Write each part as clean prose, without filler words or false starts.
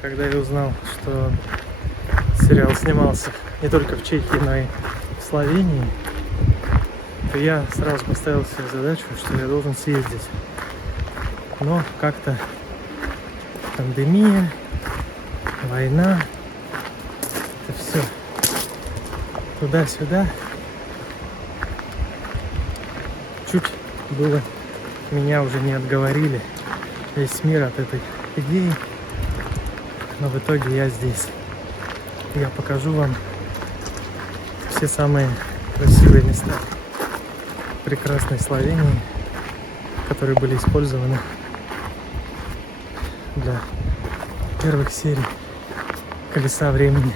когда я узнал, что сериал снимался не только в Чехии, но и в Словении, то я сразу поставил себе задачу, что я должен съездить. Но как-то пандемия, война, это все туда-сюда. Чуть было меня уже не отговорили весь мир от этой идеи, но в итоге я здесь. Я покажу вам все самые красивые места прекрасной Словении, которые были использованы для первых серий «Колеса времени».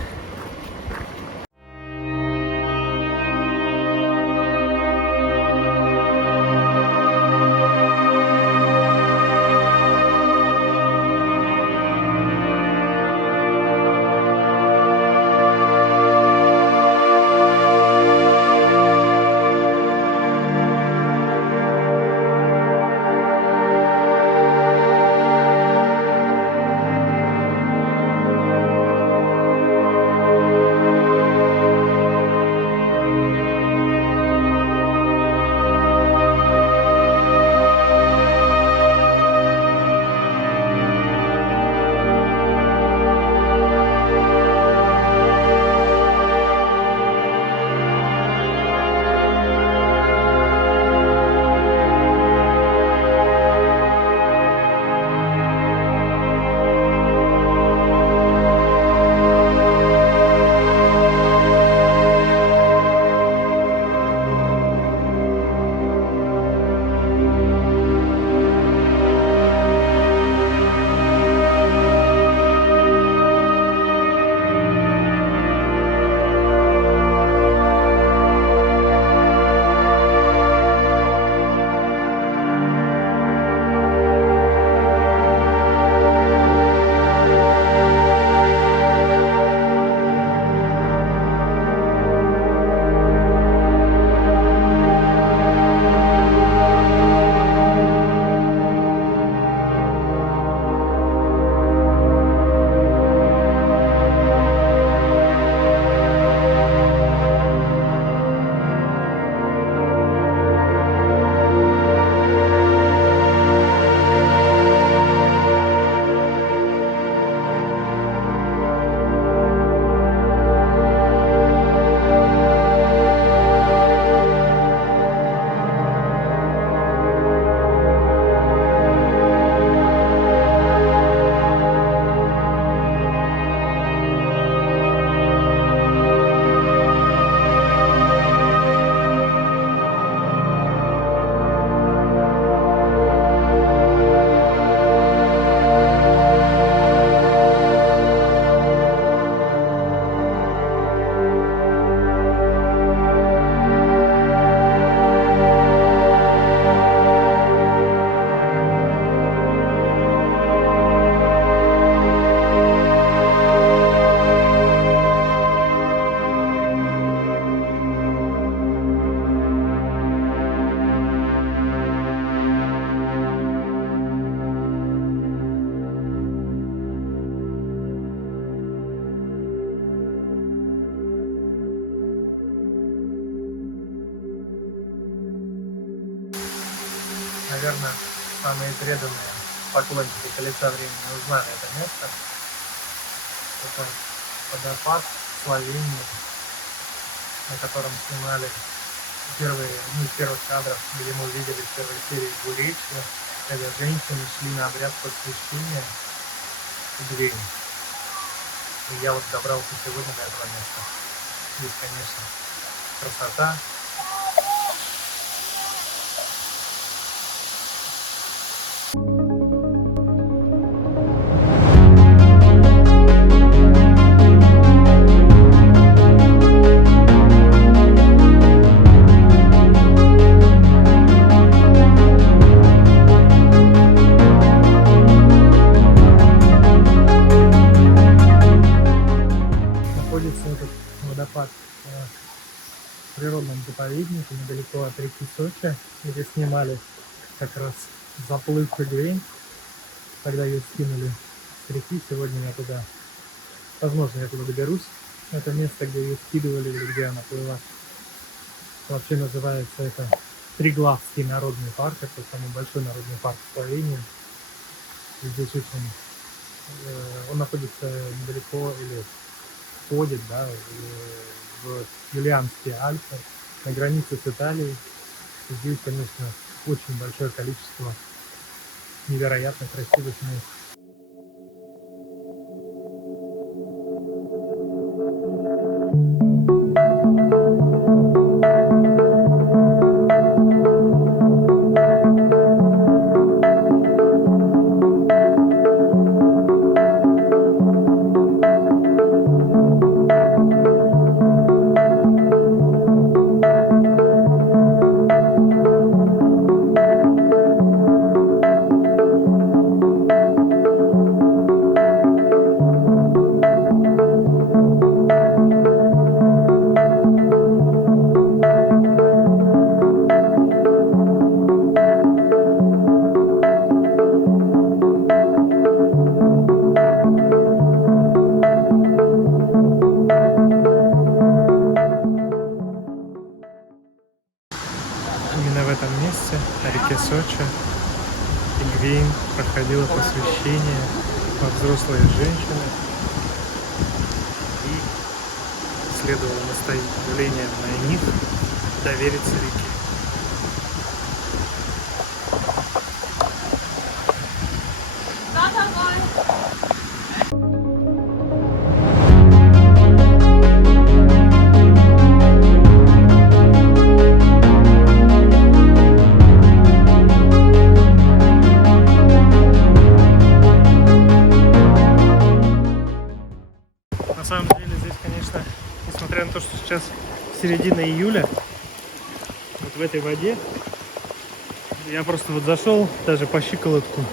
Наверное, самые преданные поклонники «Колеса времени» узнали это место. Это водопад в Словении, на котором снимали одни из первых кадров, где мы увидели в первой серии двуречья, когда женщины шли на обряд посвящения в дверь. И я вот добрался сегодня до этого места. Здесь, конечно, красота. Этот водопад в природном заповеднике недалеко от реки Сочи, где снимали как раз заплыв Игвейн, когда ее скинули реки. Сегодня я туда, возможно, я туда доберусь. Это место, где ее скидывали или где она плыла. Вообще называется это Триглавский народный парк. Это самый большой народный парк в Словении. И здесь очень... он находится недалеко или входит, да, в Юлианские Альпы, на границе с Италией. И здесь, конечно, очень большое количество невероятно красивых мест. Именно в этом месте, на реке Сочи, Игвейн проходило посвящение во взрослые женщины и следовало наставлениям на них довериться реке. На самом деле здесь, конечно, несмотря на то, что сейчас середина июля, вот в этой воде я просто вот зашел даже по щиколотку,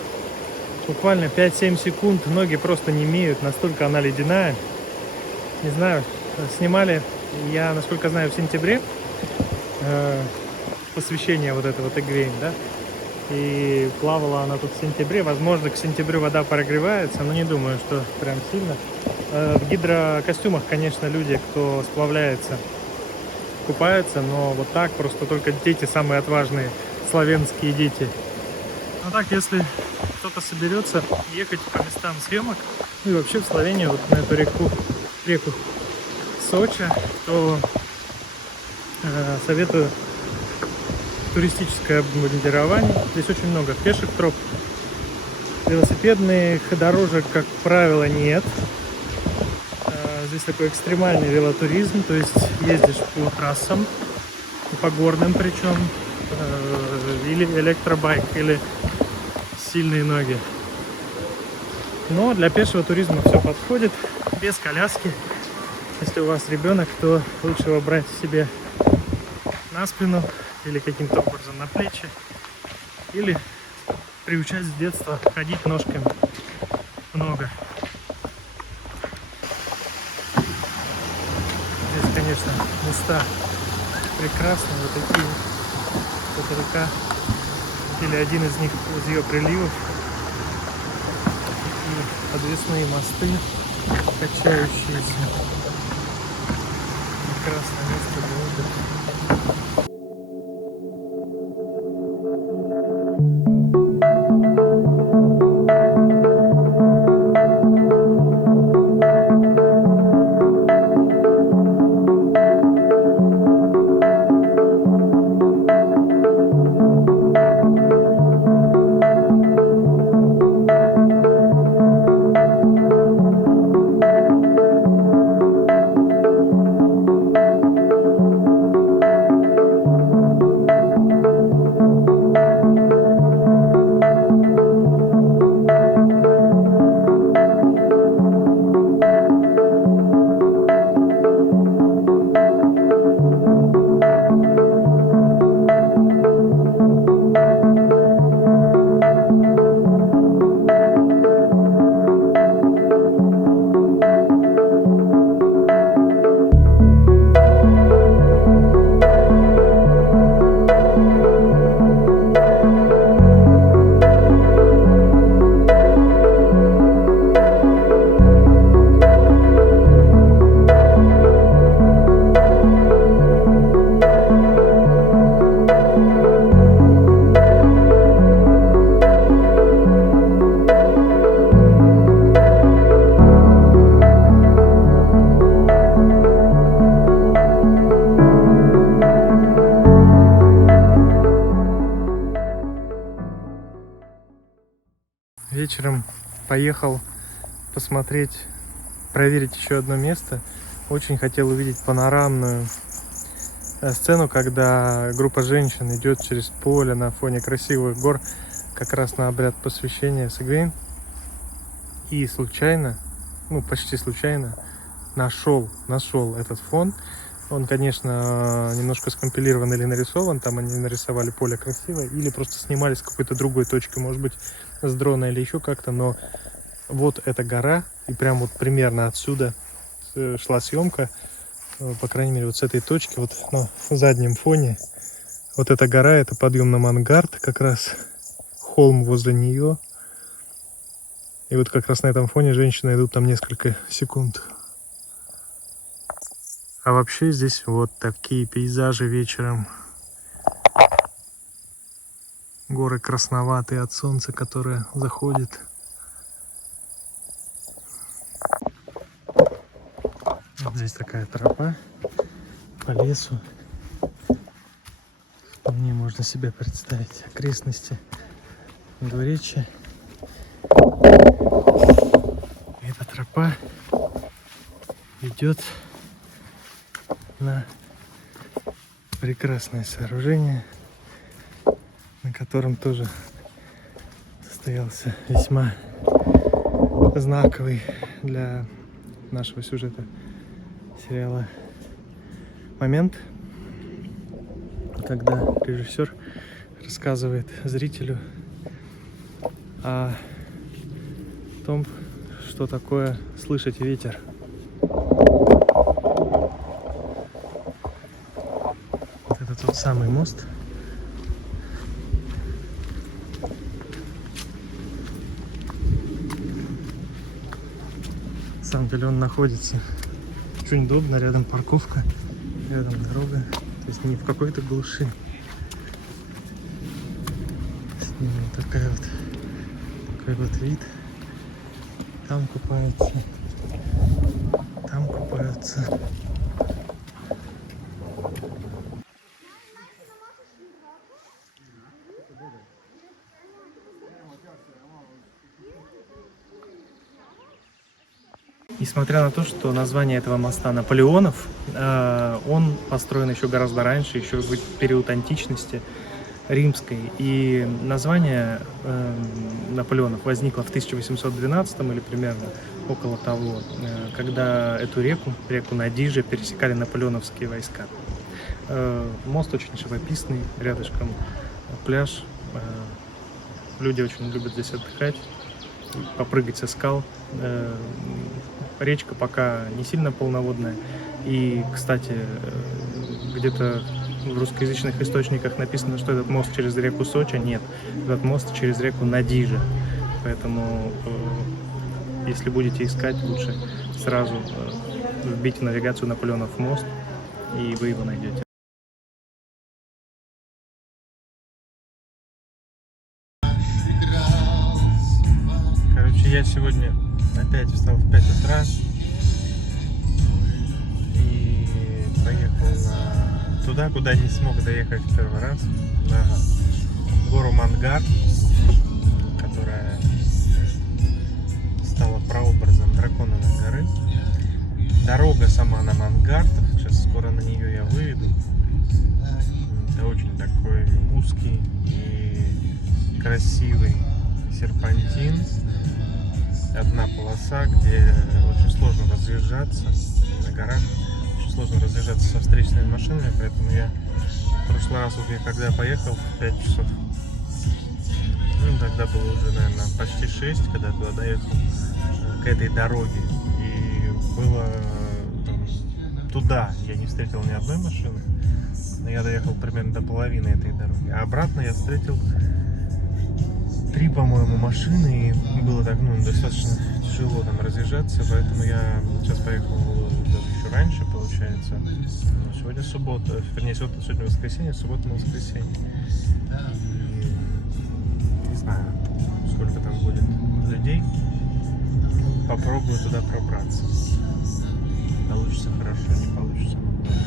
буквально 5-7 секунд, ноги просто немеют, настолько она ледяная. Не знаю, снимали, я, насколько знаю, в сентябре посвящение вот это вот Игвейн, да, и плавала она тут в сентябре. Возможно, к сентябрю вода прогревается, но не думаю, что прям сильно. В гидрокостюмах, конечно, люди, кто сплавляется, купаются, но вот так просто только дети, самые отважные славянские дети. Ну так, если кто-то соберется ехать по местам съемок, ну и вообще в Словению, вот на эту реку Сочи, то советую туристическое обмундирование. Здесь очень много пеших троп. Велосипедных дорожек, как правило, нет. Здесь такой экстремальный велотуризм, то есть ездишь по трассам, по горным причем, или электробайк, или сильные ноги. Но для пешего туризма все подходит, без коляски. Если у вас ребенок, то лучше его брать себе на спину или каким-то образом на плечи, или приучать с детства ходить ножками много. Здесь, конечно, места прекрасные, вот такие. Вот река, или один из них, из ее приливов. Такие подвесные мосты, качающиеся. Прекрасное место для отдыха. вечером поехал посмотреть, проверить еще одно место. Очень хотел увидеть панорамную сцену, когда группа женщин идет через поле на фоне красивых гор, как раз на обряд посвящения Сигвейн. И случайно, почти случайно, нашел этот фон. Он, конечно, немножко скомпилирован или нарисован. Там они нарисовали поле красиво, или просто снимали с какой-то другой точки, может быть, с дрона или еще как-то. Но вот эта гора, и прям вот примерно отсюда шла съемка, по крайней мере, вот с этой точки, вот на заднем фоне. Вот эта гора, это подъем на Мангард, как раз холм возле нее. И вот как раз на этом фоне женщины идут там несколько секунд. А вообще здесь вот такие пейзажи вечером. Горы красноватые от солнца, которое заходит. Вот здесь такая тропа по лесу. Вполне можно себе представить окрестности Двуречья. Эта тропа ведет на прекрасное сооружение, на котором тоже состоялся весьма знаковый для нашего сюжета сериала момент, когда режиссер рассказывает зрителю о том, что такое слышать ветер. Вот это тот самый мост. На самом деле он находится очень удобно, рядом парковка, рядом дорога, то есть не в какой-то глуши. С ним вот такой вот вид. Там купаются, там купаются. Несмотря на то, что название этого моста Наполеонов, он построен еще гораздо раньше, еще в период античности римской. И название Наполеонов возникло в 1812 или примерно около того, когда эту реку Надижа, пересекали наполеоновские войска. Мост очень живописный, рядышком пляж. Люди очень любят здесь отдыхать, попрыгать со скал. Речка пока не сильно полноводная. И, кстати, где-то в русскоязычных источниках написано, что этот мост через реку Соча. Нет, этот мост через реку Надижа. Поэтому, если будете искать, лучше сразу вбейте навигацию Наполеонов мост, и вы его найдете. Короче, я сегодня опять встал в 5 утра и поехал туда, куда не смог доехать в первый раз, на гору Мангард, которая стала прообразом Драконовой горы. Дорога сама на Мангард, сейчас скоро на нее я выйду. Это очень такой узкий и красивый серпантин. Одна полоса, где очень сложно разъезжаться на горах, очень сложно разъезжаться со встречными машинами, поэтому я в прошлый раз, вот я когда поехал в 5 часов, тогда было уже, наверное, почти 6, когда туда доехал, к этой дороге, и было туда я не встретил ни одной машины, но я доехал примерно до половины этой дороги, а обратно я встретил 3, по-моему, машины, и было так, достаточно тяжело там разъезжаться, поэтому я сейчас поехал даже еще раньше, получается. Но сегодня суббота, вернее, сегодня воскресенье, суббота на воскресенье. И не знаю, сколько там будет людей. Попробую туда пробраться. Получится хорошо, не получится,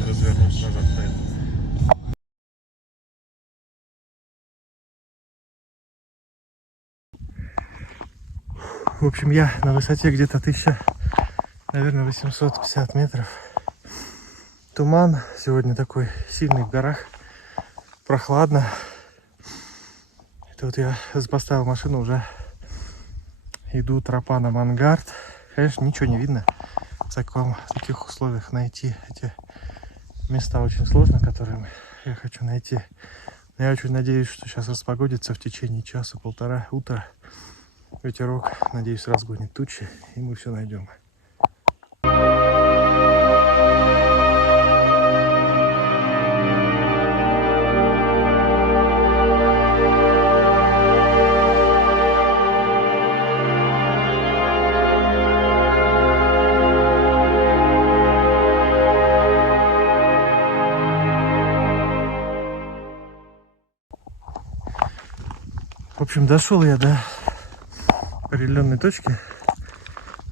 развернусь назад поеду. В общем, я на высоте где-то 850 метров. Туман сегодня такой сильный в горах. Прохладно. И тут я поставил машину, уже иду тропа на Мангарт. Конечно, ничего не видно. В таких условиях найти эти места очень сложно, которые я хочу найти. Но я очень надеюсь, что сейчас распогодится в течение часа-полтора утра. Ветерок, надеюсь, разгонит тучи, и мы все найдем. В общем, дошел я до определенной точки.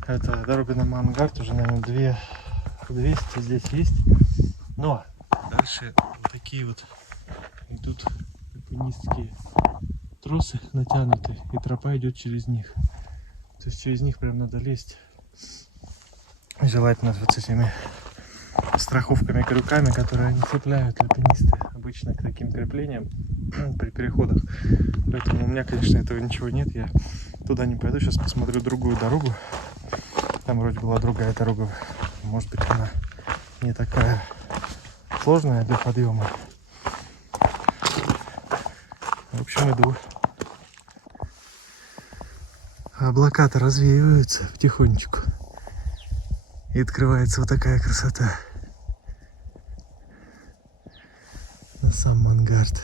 Это дорога на Мангарт, уже, наверное, 200 здесь есть. Но дальше вот такие вот идут альпинистские тросы натянутые, и тропа идет через них. То есть через них прям надо лезть. Желательно вот с этими страховками, крюками, которые они цепляют альпинисты обычно к таким креплениям при переходах. Поэтому у меня, конечно, этого ничего нет. Я туда не пойду. Сейчас посмотрю другую дорогу. Там вроде была другая дорога. Может быть, она не такая сложная для подъема. В общем, иду. Облака-то развеиваются потихонечку. И открывается вот такая красота. На сам Мангарт.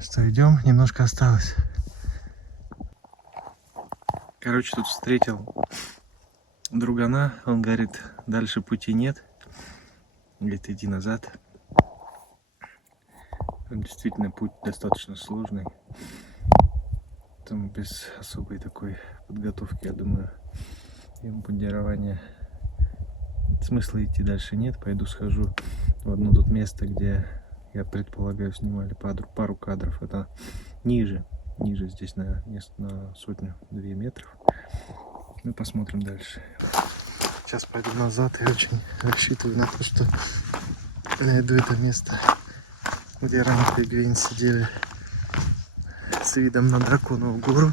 Что, идем? Немножко осталось. Короче, тут встретил другана. Он говорит, дальше пути нет. Говорит, иди назад. Действительно, путь достаточно сложный. Там без особой такой подготовки, я думаю, и бандирования смысла идти дальше нет. Пойду схожу в одно тут место, где, я предполагаю, снимали пару кадров. Это ниже здесь на сотню-2 метров. Мы посмотрим дальше. Сейчас пойду назад и очень рассчитываю на то, что найду это место, где Рант и Эгвейн сидели с видом на Драконову гору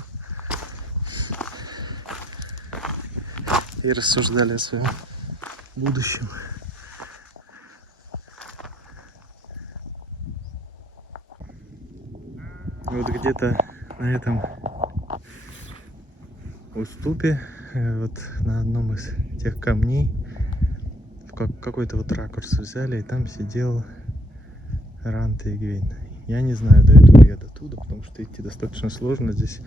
и рассуждали о своем будущем. Вот где-то на этом уступе, вот на одном из тех камней, в какой-то вот ракурс взяли, и там сидел Рант и Эгвейн. Я не знаю, дойду ли я до туда, потому что идти достаточно сложно. Здесь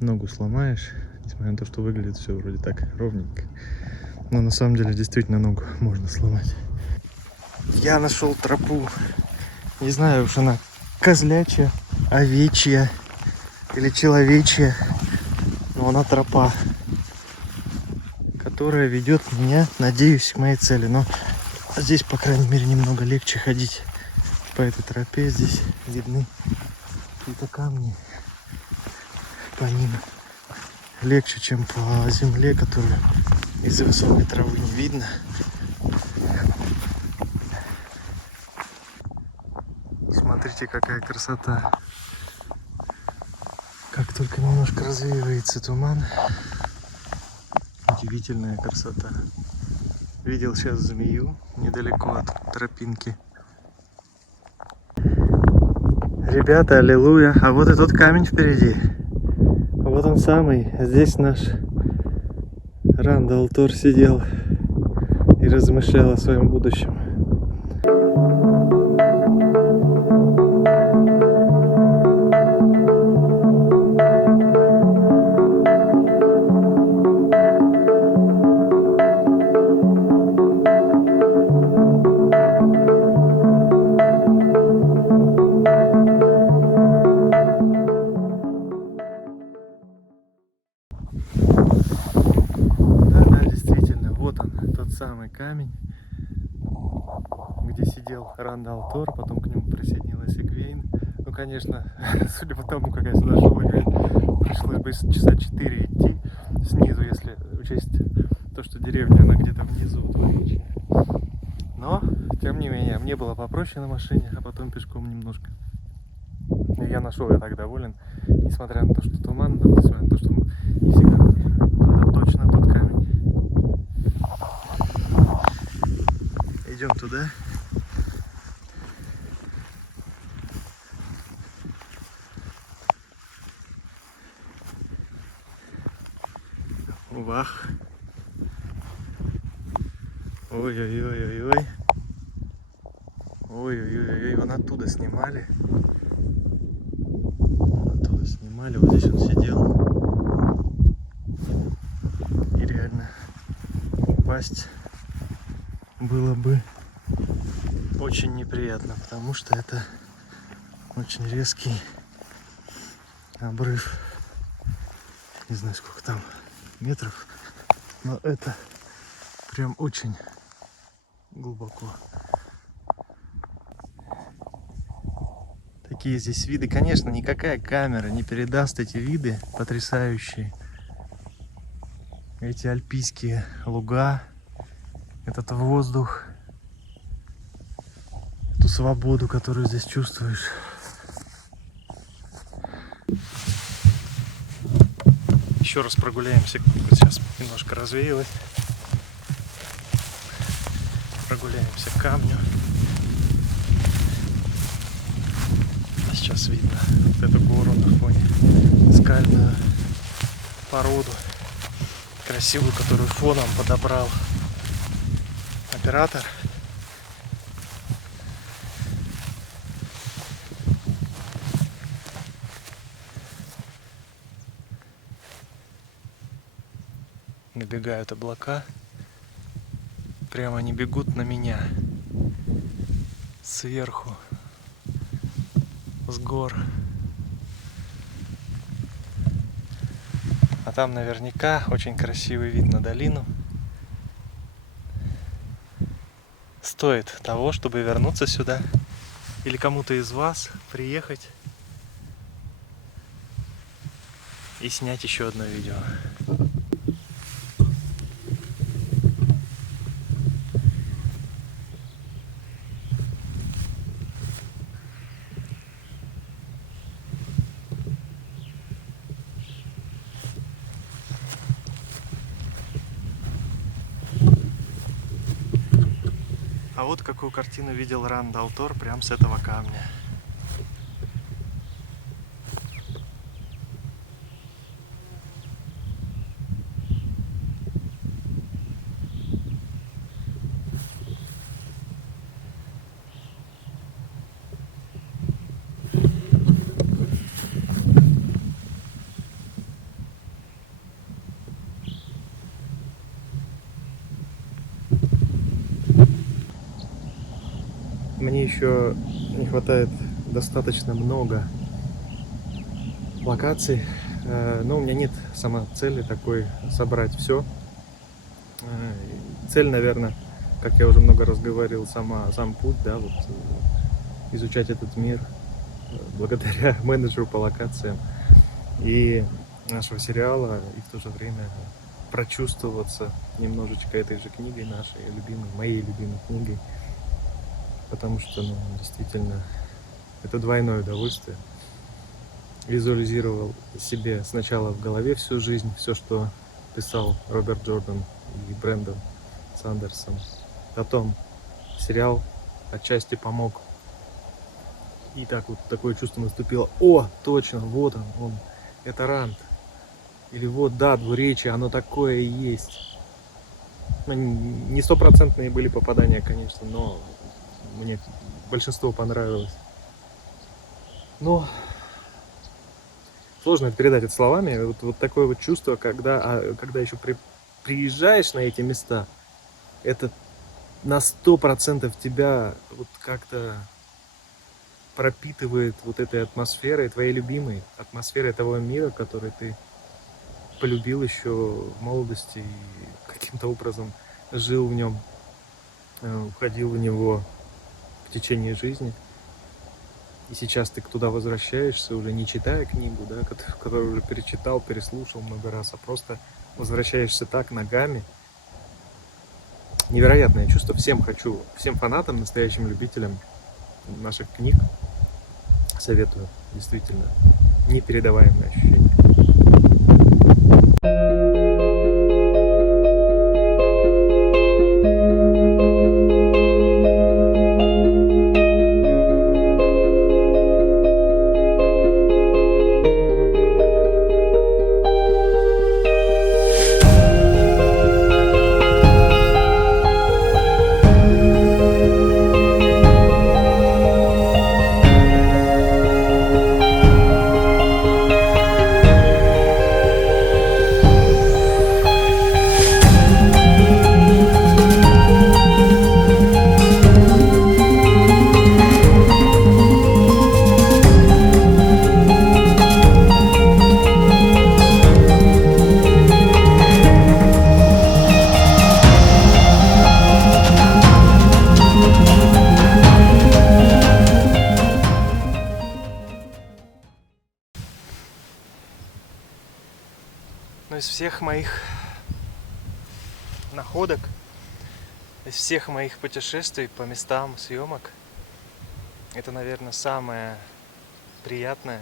ногу сломаешь, несмотря на то, что выглядит все вроде так ровненько. Но на самом деле действительно ногу можно сломать. Я нашел тропу. Не знаю, уж она козлячья, овечья или человечья. Но она тропа, которая ведет меня, надеюсь, к моей цели. Но здесь, по крайней мере, немного легче ходить по этой тропе. Здесь видны какие-то камни по ним. Легче, чем по земле, которую из-за высокой травы не видно. Смотрите, какая красота. Как только немножко развеивается туман. Удивительная красота. Видел сейчас змею недалеко от тропинки. Ребята, аллилуйя. А вот и тот камень впереди. Вот он самый. Здесь наш Рандал Тор сидел и размышлял о своем будущем. Самый камень, где сидел Рандал Тор, потом к нему присоединилась Эгвейн. Ну, конечно, судя по тому, как я сюда шел, Эгвейн, пришлось бы часа 4 идти. снизу, если учесть то, что деревня, она где-то внизу двуречья. Но, тем не менее, мне было попроще на машине, а потом пешком немножко. И я нашел, я так доволен, несмотря на то, что туман, несмотря на то, что не всегда это точно тот камень. Идем туда. Вах. Ой-ой-ой-ой-ой. Ой-ой-ой-ой, вон оттуда снимали. Оттуда снимали, вот здесь он сидел. И реально упасть было бы очень неприятно, потому что это очень резкий обрыв. Не знаю, сколько там метров, но это прям очень глубоко. Такие здесь виды, конечно, никакая камера не передаст эти виды потрясающие. Эти альпийские луга, этот воздух, эту свободу, которую здесь чувствуешь. Еще раз прогуляемся, вот сейчас немножко развеялось. Прогуляемся к камню. А сейчас видно вот эту гору на фоне, скальную породу красивую, которую фоном подобрал оператор. Набегают облака. Прямо они бегут на меня. Сверху. С гор. А там наверняка очень красивый вид на долину. Стоит того, чтобы вернуться сюда. Или кому-то из вас приехать и снять еще одно видео. А вот какую картину видел Рандал Тор прямо с этого камня. Мне еще не хватает достаточно много локаций, но у меня нет самоцели такой собрать все. Цель, наверное, как я уже много раз говорил, сам путь, да, вот изучать этот мир благодаря менеджеру по локациям и нашего сериала, и в то же время прочувствоваться немножечко этой же книгой нашей любимой, моей любимой книгой. Потому что, ну, действительно, это двойное удовольствие. Визуализировал себе сначала в голове всю жизнь, все, что писал Роберт Джордан и Брэндон Сандерсон. Потом сериал отчасти помог. И так вот такое чувство наступило. О, точно, вот он, это Ранд. Или вот, да, двуречье, оно такое и есть. Ну, не стопроцентные были попадания, конечно, но мне большинство понравилось. Но сложно это передать это словами. Вот такое вот чувство, когда еще приезжаешь на эти места, это на 100% тебя вот как-то пропитывает вот этой атмосферой, твоей любимой атмосферой того мира, который ты полюбил еще в молодости и каким-то образом жил в нем, уходил в него в течение жизни. И сейчас ты туда возвращаешься, уже не читая книгу, да, которую уже перечитал, переслушал много раз, а просто возвращаешься так ногами. Невероятное чувство. Всем фанатам, настоящим любителям наших книг советую. Действительно, непередаваемое ощущение. Но из всех моих находок, из всех моих путешествий по местам съемок, это, наверное, самое приятное,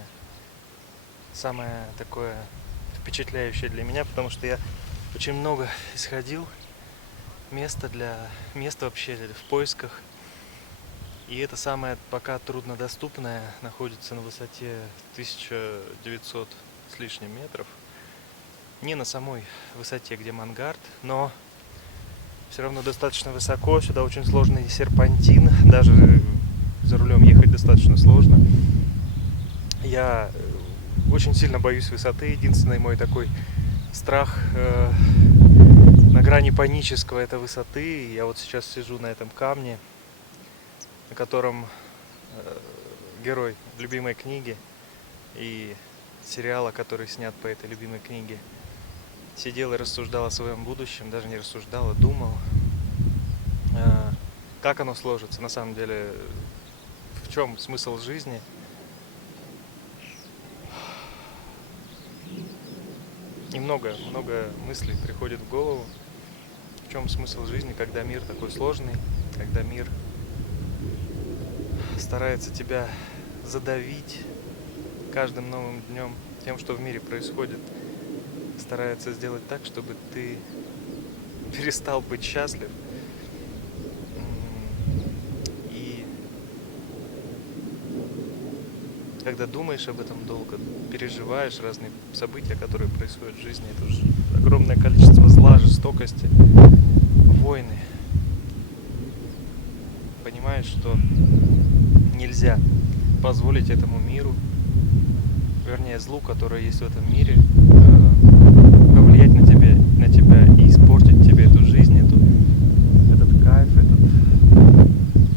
самое такое впечатляющее для меня, потому что я очень много исходил места вообще в поисках. И это самое пока труднодоступное находится на высоте 1900 с лишним метров. Не на самой высоте, где Мангарт, но все равно достаточно высоко. Сюда очень сложный серпантин, даже за рулем ехать достаточно сложно. Я очень сильно боюсь высоты. Единственный мой такой страх на грани панического — это высоты. Я вот сейчас сижу на этом камне, на котором герой любимой книги и сериала, который снят по этой любимой книге, сидел и рассуждал о своем будущем, даже не рассуждал, а думал, как оно сложится, на самом деле, в чем смысл жизни. И много мыслей приходит в голову, в чем смысл жизни, когда мир такой сложный, когда мир старается тебя задавить каждым новым днем тем, что в мире происходит, старается сделать так, чтобы ты перестал быть счастлив. И когда думаешь об этом долго, переживаешь разные события, которые происходят в жизни, это уже огромное количество зла, жестокости, войны, понимаешь, что нельзя позволить этому миру, вернее злу, которое есть в этом мире, повлиять на тебя и испортить тебе эту жизнь, этот кайф,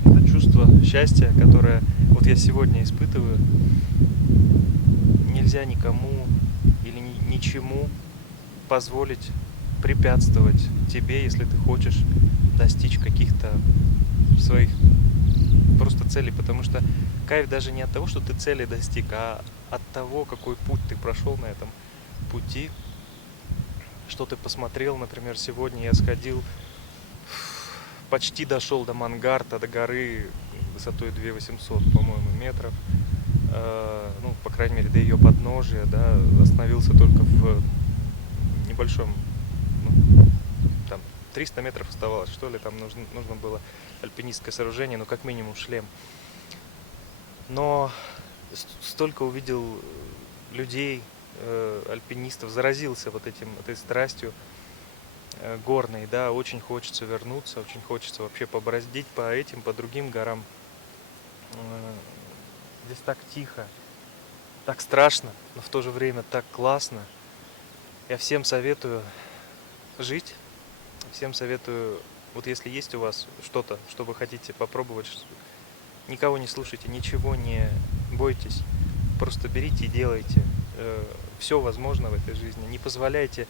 это чувство счастья, которое вот я сегодня испытываю. Нельзя никому или ничему позволить препятствовать тебе, если ты хочешь достичь каких-то своих просто целей, потому что кайф даже не от того, что ты цели достиг, а от того, какой путь ты прошел на этом пути, что ты посмотрел. Например, сегодня я сходил, почти дошел до Мангарта, до горы высотой 2800, по-моему, метров, ну, по крайней мере, до ее подножия, да, остановился только в небольшом, ну, там 300 метров оставалось, что ли, там нужно было альпинистское сооружение, ну, как минимум шлем. Но столько увидел людей, альпинистов, заразился этой страстью горной, да, очень хочется вернуться, очень хочется вообще побороздить по другим горам. Здесь так тихо, так страшно, но в то же время так классно. Я всем советую жить, всем советую, вот если есть у вас что-то, что вы хотите попробовать, никого не слушайте, ничего не бойтесь, просто берите и делайте. Все возможно в этой жизни. Не позволяйте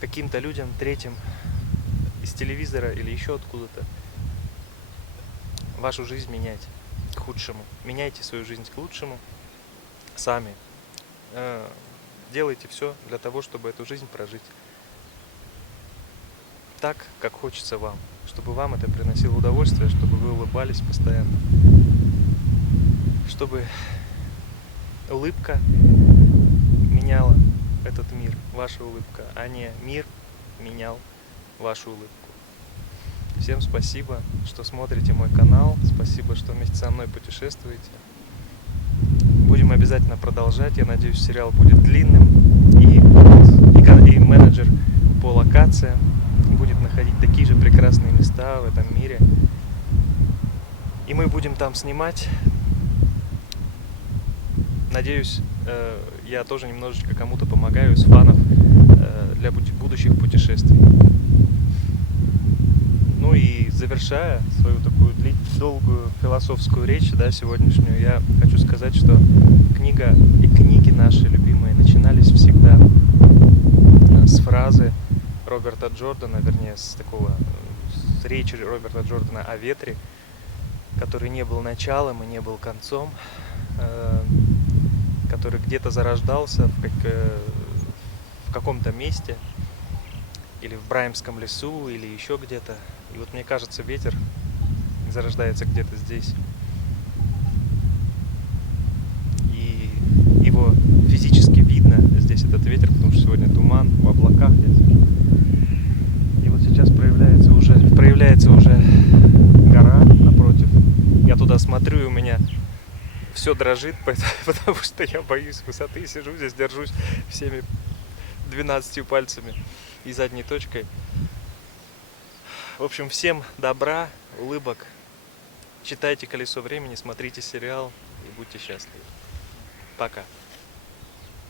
каким-то людям, третьим, из телевизора или еще откуда-то вашу жизнь менять к худшему. Меняйте свою жизнь к лучшему сами. делайте все для того, чтобы эту жизнь прожить так, как хочется вам. Чтобы вам это приносило удовольствие, чтобы вы улыбались постоянно. Чтобы улыбка меняла этот мир, ваша улыбка, а не мир менял вашу улыбку. Всем спасибо, что смотрите мой канал. Спасибо, что вместе со мной путешествуете. Будем обязательно продолжать. Я надеюсь, сериал будет длинным. И менеджер по локациям будет находить такие же прекрасные места в этом мире. И мы будем там снимать. Надеюсь, я тоже немножечко кому-то помогаю из фанов для будущих путешествий. Ну и завершая свою такую долгую философскую речь, да, сегодняшнюю, я хочу сказать, что книги наши любимые начинались всегда с фразы Роберта Джордана, вернее, с речи Роберта Джордана о ветре, который не был началом и не был концом, который где-то зарождался в каком-то месте, или в Браймском лесу, или еще где-то. И вот мне кажется, ветер зарождается где-то здесь. И его физически видно здесь, этот ветер, потому что сегодня туман, в облаках я сижу. И вот сейчас проявляется уже гора напротив. Я туда смотрю, и у меня все дрожит, потому что я боюсь высоты, сижу здесь, держусь всеми 12 пальцами и задней точкой. В общем, всем добра, улыбок. Читайте «Колесо времени», смотрите сериал и будьте счастливы. Пока.